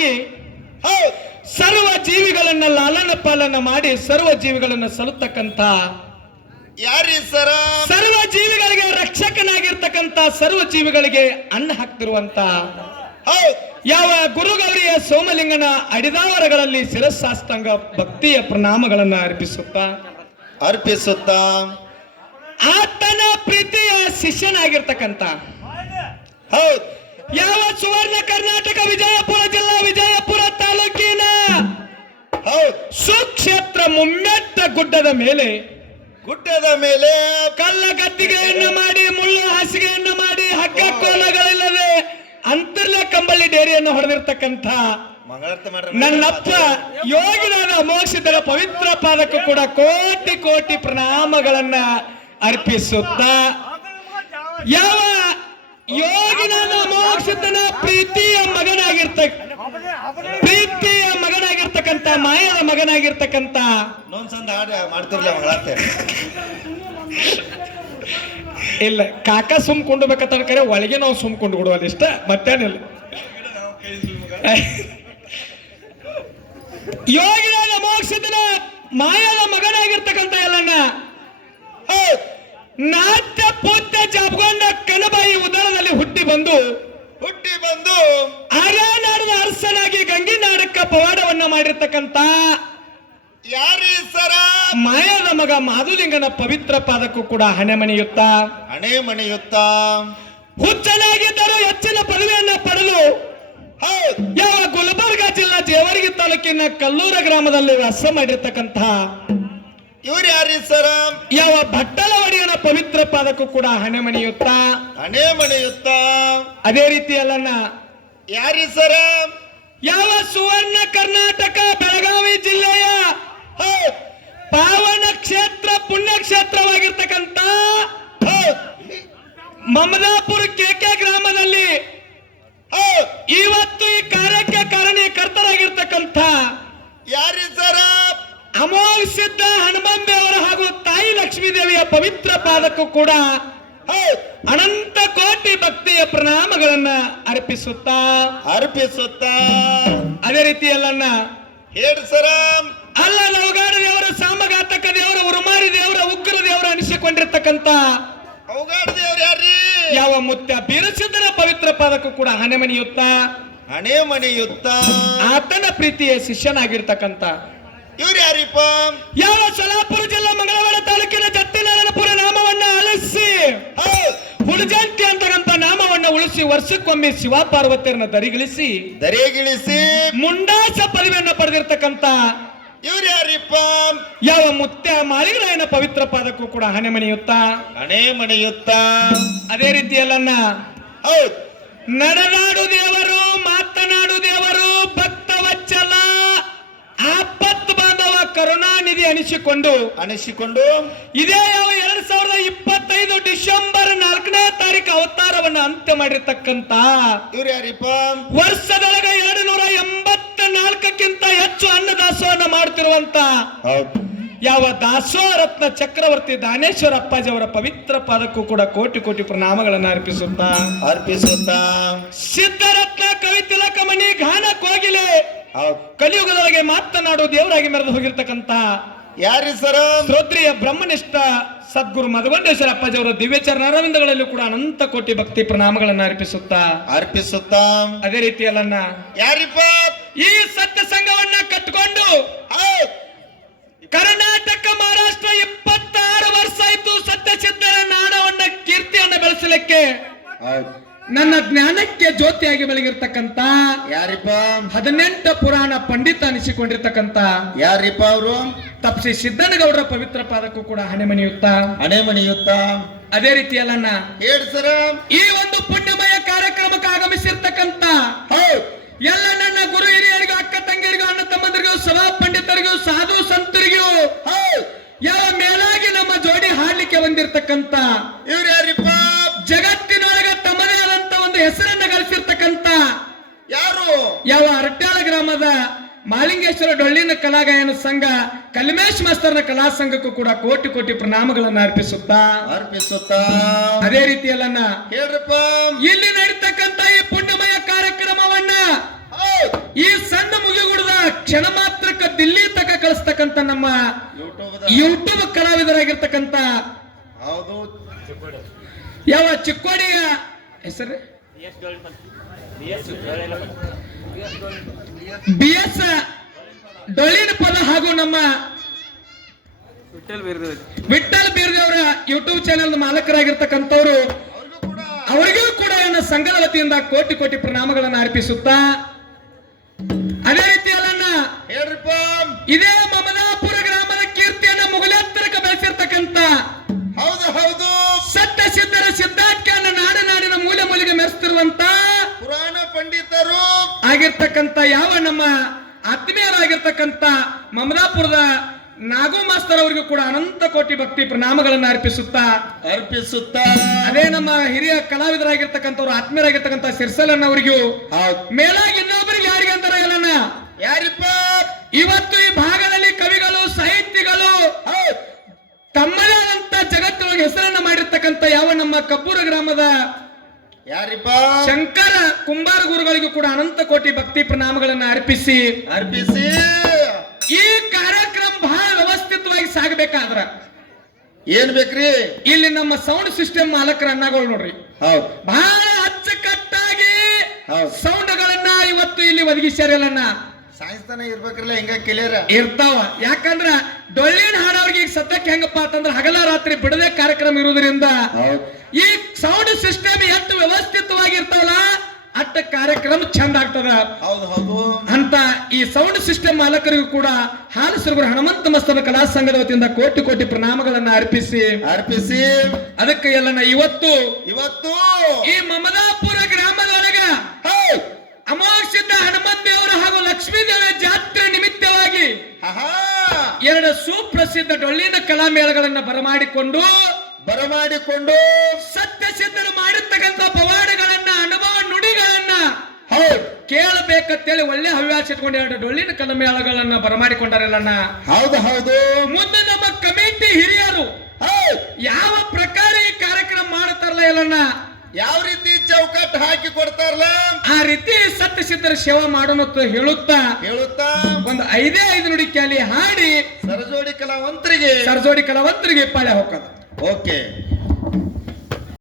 ರಕ್ಷಕನಾಗಿ ಸರ್ವ ಜೀವಿಗಳನ್ನ ಲಾಲನ ಪಾಲನ ಮಾಡಿ ಸರ್ವ ಜೀವಿಗಳನ್ನ ಸಲುತ್ತಕ್ಕಂತ ಯಾರೀ ಸರ? ಸರ್ವ ಜೀವಿಗಳಿಗೆ ರಕ್ಷಕನಾಗಿರ್ತಕ್ಕಂತ ಸರ್ವ ಜೀವಿಗಳಿಗೆ ಅನ್ನ ಹಾಕ್ತಿರುವಂತ ಯಾವ ಗುರುಗೌರಿಯ ಸೋಮಲಿಂಗನ ಅಡಿದಾವರಗಳಲ್ಲಿ ಶಿರಸಾಷ್ಟಾಂಗ ಭಕ್ತಿಯ ಪ್ರಣಾಮಗಳನ್ನ ಅರ್ಪಿಸುತ್ತಾ ಆತನ ಪ್ರೀತಿಯ ಶಿಷ್ಯನಾಗಿರ್ತಕ್ಕಂತ ಯಾವ ಸುವರ್ಣ ಕರ್ನಾಟಕ ವಿಜಯಪುರ ಜಿಲ್ಲಾ ವಿಜಯಪುರ ತಾಲೂಕಿನ ಸುಕ್ಷೇತ್ರ ಮುಮ್ಮೆಟ್ಟ ಗುಡ್ಡದ ಮೇಲೆ ಕಲ್ಲ ಗದ್ದಿಗೆಯನ್ನು ಮಾಡಿ ಮುಳ್ಳು ಹಾಸಿಗೆಯನ್ನು ಮಾಡಿ ಹಗ್ಗ ಕೋಲಗಳಿಲ್ಲದೆ ಅಂತರ್ಲ ಕಂಬಳಿ ಡೇರಿಯನ್ನು ಹೊಡೆದಿರ್ತಕ್ಕಂಥ ನನ್ನಪ್ಪ ಯೋಗಿನಾದ ಮೋಕ್ಷಿತರ ಪವಿತ್ರ ಪಾದಕ್ಕೂ ಕೂಡ ಕೋಟಿ ಕೋಟಿ ಪ್ರಣಾಮಗಳನ್ನ ಅರ್ಪಿಸುತ್ತ ಯಾವ ಯೋಗಿನಾದ ಮೋಕ್ಷಿತನ ಪ್ರೀತಿಯ ಮಗನಾಗಿರ್ತಕ್ಕಂಥ ಮಾಯದ ಮಗನಾಗಿರ್ತಕ್ಕಂಥ ಇಲ್ಲ ಕಾಕ ಸುಮ್ಕೊಂಡು ಬೇಕಂತ ಒಳಗೆ ನಾವು ಸುಮ್ಕೊಂಡು ಬಿಡುವಲ್ಲ ಇಷ್ಟ ಮತ್ತೇನಿಲ್ಲ. ಯೋಗಿನಾದ ಮೋಕ್ಷಿತನ ಮಾಯದ ಮಗನಾಗಿರ್ತಕ್ಕಂಥ ಎಲ್ಲನ್ನ ನಾಟ್ಯ ಪೂತ್ಯ ಜಾಬ್ಗೊಂಡ ಕನಬಾಯಿ ಉದರದಲ್ಲಿ ಹುಟ್ಟಿ ಬಂದು ಆರ್ಯನಾಡದ ಅರಸನಾಗಿ ಗಂಗಿನಾಡಕ್ಕ ಪವಾಡವನ್ನ ಮಾಡಿರ್ತಕ್ಕಂಥ ಯಾರೀ ಸರ? ಮಾಯದ ಮಗ ಮಾಧುಲಿಂಗನ ಪವಿತ್ರ ಪಾದಕ್ಕೂ ಕೂಡ ಹಣೆ ಮಣಿಯುತ್ತ ಹುಚ್ಚನಾಗಿದ್ದರೂ ಹೆಚ್ಚಿನ ಪದವಿಯನ್ನ ಪಡೆದು ಯಾವ ಗುಲ್ಬರ್ಗ ಜಿಲ್ಲಾ ಜೇವರ್ಗಿ ತಾಲೂಕಿನ ಕಲ್ಲೂರ ಗ್ರಾಮದಲ್ಲಿ ವಾಸ ಮಾಡಿರ್ತಕ್ಕಂಥ ಇವ್ರು ಯಾರೀ ಸರ? ಯಾವ ಭಟ್ಟಲವಾಡಿಯನ ಪವಿತ್ರ ಪಾದಕ್ಕೂ ಕೂಡ ಹಣೆ ಮಣಿಯುತ್ತ ಅದೇ ರೀತಿ ಅಲ್ಲನ್ನ ಯಾರೀ ಸರ? ಯಾವ ಸುವರ್ಣ ಕರ್ನಾಟಕ ಬೆಳಗಾವಿ ಜಿಲ್ಲೆಯ ಪಾವನ ಕ್ಷೇತ್ರ ಪುಣ್ಯಕ್ಷೇತ್ರವಾಗಿರ್ತಕ್ಕಂಥ ಮಮದಾಪುರ ಕೆಕೆ ಗ್ರಾಮದಲ್ಲಿ ಇವತ್ತು ಈ ಕಾರ್ಯಕ್ಕೆ ಕಾರಣೀಕರ್ತರಾಗಿರ್ತಕ್ಕಂಥ ಯಾರೀ ಸರ? ಅಮೋಘ ಸಿದ್ಧ ಹನುಮಂಬೆ ಅವರ ಹಾಗೂ ತಾಯಿ ಲಕ್ಷ್ಮೀ ದೇವಿಯ ಪವಿತ್ರ ಪಾದಕ್ಕೂ ಕೂಡ ಅನಂತ ಕೋಟಿ ಭಕ್ತಿಯ ಪ್ರಣಾಮಗಳನ್ನ ಅರ್ಪಿಸುತ್ತಾ ಅದೇ ರೀತಿಯಲ್ಲನ್ನ ಹೇಳಿ ಸರ? ಅಲ್ಲ ನವಗಾಡ ದೇವರ ಸಾಮಘಾತಕ ದೇವರ ಉರುಮಾರಿ ದೇವರ ಉಗ್ರ ದೇವರ ಅನಿಸಿಕೊಂಡಿರ್ತಕ್ಕಂಥ ಅವಗಾಡ ದೇವ್ರ ಯಾರೀ? ಯಾವ ಮುತ್ಯ ಬೀರಸಿದ್ದರ ಪವಿತ್ರ ಪಾದಕ್ಕೂ ಕೂಡ ಹಣೆ ಮಣಿಯುತ್ತ ಆತನ ಪ್ರೀತಿಯ ಶಿಷ್ಯನಾಗಿರ್ತಕ್ಕಂಥ ಇವ್ರು ಯಾರಿಪ್ಪ? ಯಾವ ಸೊಲ್ಲಾಪುರ ಜಿಲ್ಲಾ ಮಂಗಳವಾಡ ತಾಲೂಕಿನ ಜತ್ತಿನಾರಾಯಣಪುರ ನಾಮವನ್ನ ಅಳಿಸಿ ಹುಲಜಂತಿ ಅಂತಕ್ಕಂಥ ನಾಮವನ್ನ ಉಳಿಸಿ ವರ್ಷಕ್ಕೊಮ್ಮೆ ಶಿವ ಪಾರ್ವತಿಯರನ್ನ ದರಿಗಿಳಿಸಿ ಮುಂಡಾಸ ಪದವಿಯನ್ನ ಪಡೆದಿರ್ತಕ್ಕಂಥ ಇವ್ರು ಯಾರಿಪ್ಪ? ಯಾವ ಮುತ್ಯ ಮಾಳಿಗರಾಯನ ಪವಿತ್ರ ಪಾದಕ್ಕೂ ಕೂಡ ಹಣೆ ಮಣಿಯುತ್ತ ಅದೇ ರೀತಿಯಲ್ಲನ್ನ ನಡೆದಾಡು ದೇವರು ಮಾತನಾಡು ದೇವರು ಭಕ್ತ ವಚ್ಚಲ ಆಪತ್ತು ಬಾಂಧವ ಕರುಣಾನಿಧಿ ಅನಿಸಿಕೊಂಡು ಇದೇ ಯಾವ 2025 ಡಿಸೆಂಬರ್ 4ನೇ ತಾರೀಕು ಅವತಾರವನ್ನು ಅಂತ್ಯ ಮಾಡಿರ್ತಕ್ಕಂತ ಇವ್ರು ಯಾರಿಪ್ಪ? ವರ್ಷದೊಳಗೆ 284ಕ್ಕಿಂತ ಹೆಚ್ಚು ಅನ್ನದಾಸೋಹನ ಮಾಡುತ್ತಿರುವಂತ ಯಾವ ದಾಸೋಹ ರತ್ನ ಚಕ್ರವರ್ತಿ ದಾನೇಶ್ವರ ಅಪ್ಪಾಜಿ ಅವರ ಪವಿತ್ರ ಪಾದಕ್ಕೂ ಕೂಡ ಕೋಟಿ ಕೋಟಿ ಪ್ರಣಾಮಗಳನ್ನು ಅರ್ಪಿಸುತ್ತಾ ಸಿದ್ಧರತ್ನ ಕವಿ ತಿಲಕಮಣಿ ಗಾನ ಕೋಗಿಲೆ ಕಲಿಯುಗದೊಳಗೆ ಮಾತನಾಡು ದೇವರಾಗಿ ಮೆರೆದು ಹೋಗಿರ್ತಕ್ಕಂತ ಯಾರಿ ಸರ? ಶ್ರೋತ್ರಿಯ ಬ್ರಹ್ಮನಿಷ್ಠ ಸದ್ಗುರು ಮಧುಗೊಂಡೇಶ್ವರ ಅಪ್ಪಾಜಿ ಅವರ ದಿವ್ಯಚರಣ ಅರವಿಂದಗಳಲ್ಲೂ ಕೂಡ ಅನಂತ ಕೋಟಿ ಭಕ್ತಿ ಪ್ರಣಾಮಗಳನ್ನು ಅರ್ಪಿಸುತ್ತಾ ಅದೇ ರೀತಿಯಲ್ಲನ್ನ ಯಾರಿಪ್ಪ? ಈ ಸತ್ಯ ಸಂಘವನ್ನ ಕಟ್ಟಿಕೊಂಡು ಕರ್ನಾಟಕ ಮಹಾರಾಷ್ಟ್ರ 26 ವರ್ಷ ಆಯ್ತು ಸತ್ಯ ಸಿದ್ಧರ ನಾಡವನ್ನ ಕೀರ್ತಿಯನ್ನ ಬೆಳೆಸಲಿಕ್ಕೆ ನನ್ನ ಜ್ಞಾನಕ್ಕೆ ಜ್ಯೋತಿಯಾಗಿ ಬೆಳಗಿರ್ತಕ್ಕಂತ ಯಾರಿಪ್ಪ? 18 ಪುರಾಣ ಪಂಡಿತ ಅನಿಸಿಕೊಂಡಿರ್ತಕ್ಕಂತ ಯಾರಿಪ್ಪ ಅವರು? ತಪ್ಸಿ ಸಿದ್ದನಗೌಡರ ಪವಿತ್ರ ಪಾದಕ್ಕೂ ಕೂಡ ಹಣೆ ಮಣಿಯುತ್ತ ಅದೇ ರೀತಿಯಲ್ಲನ್ನ ಹೇಳಿ ಸರ? ಈ ಒಂದು ಪುಣ್ಯಮಯ ಕಾರ್ಯಕ್ರಮಕ್ಕೆ ಆಗಮಿಸಿರ್ತಕ್ಕಂತ ಎಲ್ಲ ನನ್ನ ಗುರು ಹಿರಿಯರಿಗೂ ಅಕ್ಕ ತಂಗಿಯರಿಗೂ ಅಣ್ಣ ತಮ್ಮಂದರಿಗೂ ಸಭಾ ಪಂಡಿತರಿಗೂ ಸಾಧು ಸಂತರಿಗೂ ಯಾವ ಮೇಲಾಗಿ ನಮ್ಮ ಜೋಡಿ ಹಾಡ್ಲಿಕ್ಕೆ ಬಂದಿರತಕ್ಕಂತ ಇವ್ರು ಯಾರಿಪ್ಪ? ಜಗತ್ತಿನೊಳಗೆ ತಮ್ಮದೇ ಆದಂತ ಒಂದು ಹೆಸರನ್ನ ಗಳಿಸಿರ್ತಕ್ಕಂತ ಯಾರು? ಯಾವ ಅರಟ್ಯಾಳ ಗ್ರಾಮದ ಮಾಲಿಂಗೇಶ್ವರ ಡೊಳ್ಳಿನ ಕಲಾಗಾಯನ ಸಂಘ ಕಲ್ಮೇಶ್ ಮಾಸ್ತರ್ನ ಕಲಾ ಸಂಘಕ್ಕೂ ಕೂಡ ಕೋಟಿ ಕೋಟಿ ಪ್ರಣಾಮಗಳನ್ನು ಅರ್ಪಿಸುತ್ತಾ ಅದೇ ರೀತಿಯಲ್ಲನ್ನ ಹೇಳ್ರಪ್ಪ, ಇಲ್ಲಿ ನಡೀತಕ್ಕಂತ ಈ ಪುಣ್ಯಮಯ ಕಾರ್ಯಕ್ರಮವನ್ನ ಈ ಕ್ಷಣ ಮಾತ್ರಕ್ಕ ದಿಲ್ಲಿ ತಕ ಕಳಿಸ್ತಕ್ಕಂತ ನಮ್ಮ ಯೂಟ್ಯೂಬ್ ಕಲಾವಿದರಾಗಿರ್ತಕ್ಕಂತ ಹೌದು ಯಾವ ಚಿಕ್ಕೋಡಿಯ ಹೆಸರು BS ಡೊಳ್ಳಿನ ಪದ ಹಾಗೂ ನಮ್ಮ ವಿಠಲ್ ಬೀರ್ದೇವರ ಯೂಟ್ಯೂಬ್ ಚಾನೆಲ್ ಮಾಲಕರಾಗಿರ್ತಕ್ಕಂಥವ್ರು ಅವರಿಗೂ ಕೂಡ ನನ್ನ ಸಂಘದ ವತಿಯಿಂದ ಕೋಟಿ ಕೋಟಿ ಪ್ರಣಾಮಗಳನ್ನು ಅರ್ಪಿಸುತ್ತಾ ಅದೇ ರೀತಿಯಲ್ಲ ಹೇಳ್ರಿಪ್ಪ ಇದೇ ಮಮದಾಪುರ ಗ್ರಾಮದ ಕೀರ್ತಿಯನ್ನ ಮುಗಲೆತ್ತರಕ್ಕೆ ಬೆಳೆಸಿರ್ತಕ್ಕಂಥ ಹೌದು ಹೌದು ಸತ್ಯ ಸಿದ್ಧರ ಸಿದ್ಧಾಖ್ಯಾನ ನಾಡಿನ ಮೂಲೆ ಮೂಲೆಗೆ ಮೆರೆಸ್ತಿರುವಂತ ಪುರಾಣ ಪಂಡಿತರು ಆಗಿರ್ತಕ್ಕಂಥ ಯಾವ ನಮ್ಮ ಆತ್ಮೀಯರಾಗಿರ್ತಕ್ಕಂಥ ಮಮದಾಪುರದ ನಾಗು ಮಾಸ್ತರ್ ಅವರಿಗೂ ಕೂಡ ಅನಂತ ಕೋಟಿ ಭಕ್ತಿ ಪ್ರಣಾಮಗಳನ್ನು ಅರ್ಪಿಸುತ್ತಾ ಅದೇ ನಮ್ಮ ಹಿರಿಯ ಕಲಾವಿದರಾಗಿರ್ತಕ್ಕಂಥವ್ರು ಆತ್ಮೀಯರಾಗಿರ್ತಕ್ಕಂಥ ಸಿರ್ಸಲನ್ನ ಅವರಿಗೂ ಮೇಲಾಗಿ ಇನ್ನೊಬ್ಬರಿಗೆ ಯಾರಿಗೆ ಅಂತಾರ ಎಲ್ಲನ್ನ ಯಾರಿಪ್ಪ ಇವತ್ತು ಈ ಭಾಗದಲ್ಲಿ ಕವಿಗಳು ಸಾಹಿತಿಗಳು ತಮ್ಮದೇ ಆದಂತ ಜಗತ್ತೊಳಗೆ ಹೆಸರನ್ನ ಮಾಡಿರ್ತಕ್ಕಂಥ ಯಾವ ನಮ್ಮ ಕಬ್ಬೂರ ಗ್ರಾಮದ ಯಾರಿಪ್ಪ ಶಂಕರ ಕುಂಬಾರ ಗುರುಗಳಿಗೂ ಕೂಡ ಅನಂತ ಕೋಟಿ ಭಕ್ತಿ ಪ್ರಣಾಮಗಳನ್ನು ಅರ್ಪಿಸಿ ಈ ಕಾರ್ಯಕ್ರಮ ಬಹಳ ವ್ಯವಸ್ಥಿತವಾಗಿ ಸಾಗಬೇಕಾದ್ರ ಏನ್ ಬೇಕ್ರಿ ಇಲ್ಲಿ ನಮ್ಮ ಸೌಂಡ್ ಸಿಸ್ಟಮ್ ಮಾಲಕರ ಅನ್ನಗಳು ನೋಡ್ರಿ ಹೌದು ಬಹಳ ಅಚ್ಚುಕಟ್ಟಾಗಿ ಸೌಂಡ್ಗಳನ್ನ ಇವತ್ತು ಇಲ್ಲಿ ಒದಗಿಸ್ಯಾರಲ್ಲನ್ನ ಸಾಯಿಸ್ತಾನೆ ಇರ್ಬೇಕ್ರಲ್ಲ ಹಿಂಗ ಕ್ಲಿಯರ್ ಇರ್ತಾವ ಯಾಕಂದ್ರ ಡೊಳ್ಳಿನ ಹಾಡೋರ್ಗೆ ಈಗ ಸದ್ಯಕ್ಕೆ ಹೆಂಗಪ್ಪ ಅಂತಂದ್ರ ಹಗಲ ರಾತ್ರಿ ಬಿಡದೆ ಕಾರ್ಯಕ್ರಮ ಇರುವುದರಿಂದ ಈ ಸೌಂಡ್ ಸಿಸ್ಟಮ್ ಎಷ್ಟು ವ್ಯವಸ್ಥಿತವಾಗಿ ಇರ್ತಾವಲ್ಲ ಅಟ್ಟ ಕಾರ್ಯಕ್ರಮ ಚಂದ ಆಗ್ತದ ಹೌದು ಹೌದು ಅಂತ ಈ ಸೌಂಡ್ ಸಿಸ್ಟಮ್ ಮಾಲಕರಿಗೂ ಕೂಡ ಹಾಲಸರಗುರು ಹನುಮಂತ ಮಸ್ತನ ಕಲಾ ಸಂಘದ ವತಿಯಿಂದ ಕೋಟಿ ಕೋಟಿ ಪ್ರಣಾಮಗಳನ್ನ ಅರ್ಪಿಸಿ ಅದಕ್ಕೆ ಎಲ್ಲನ ಇವತ್ತು ಈ ಮಮದಾಪುರ ಗ್ರಾಮದೊಳಗ ಅಮೋಘಸಿದ್ಧ ಹನುಮಂತ ದೇವರು ಹಾಗೂ ಲಕ್ಷ್ಮೀ ದೇವಿಯ ಜಾತ್ರೆ ನಿಮಿತ್ತವಾಗಿ ಎರಡು ಸುಪ್ರಸಿದ್ಧ ಡೊಳ್ಳಿನ ಕಲಾ ಮೇಳಗಳನ್ನ ಬರಮಾಡಿಕೊಂಡು ಸತ್ಯ ಸಿದ್ಧರು ಮಾಡಿರ್ತಕ್ಕಂಥ ಪವಾಡಗಳನ್ನ ಅನುಭವ ನುಡಿಗಳನ್ನ ಕೇಳಬೇಕಂತೇಳಿ ಒಳ್ಳೆ ಹವ್ಯಾಸ ಇಟ್ಕೊಂಡು ಎರಡು ಡೊಳ್ಳಿನ ಕಲಾ ಮೇಳಗಳನ್ನ ಬರಮಾಡಿಕೊಂಡಾರಲ್ಲಣ್ಣ ಹೌದು ಹೌದು ಮುಂದೆ ನಮ್ಮ ಕಮಿಟಿ ಹಿರಿಯರು ಯಾವ ಪ್ರಕಾರ ಈ ಕಾರ್ಯಕ್ರಮ ಮಾಡುತ್ತಾರಲ್ಲ ಎಲ್ಲಣ್ಣ ಯಾವ ರೀತಿ ಚೌಕಟ್ಟು ಹಾಕಿ ಕೊಡ್ತಾರಲ್ಲ ಆ ರೀತಿ ಸತ್ಯ ಸಿದ್ಧರ ಸೇವಾ ಮಾಡೋಣ ಹೇಳುತ್ತಾ ಒಂದು 5 ನುಡಿ ಕ್ಯಾಲಿ ಹಾಡಿ ಸರಜೋಡಿ ಕಲಾವಂತರಿಗೆ ಪಾಳೆ ಹೋಗ್ತದ ಓಕೆ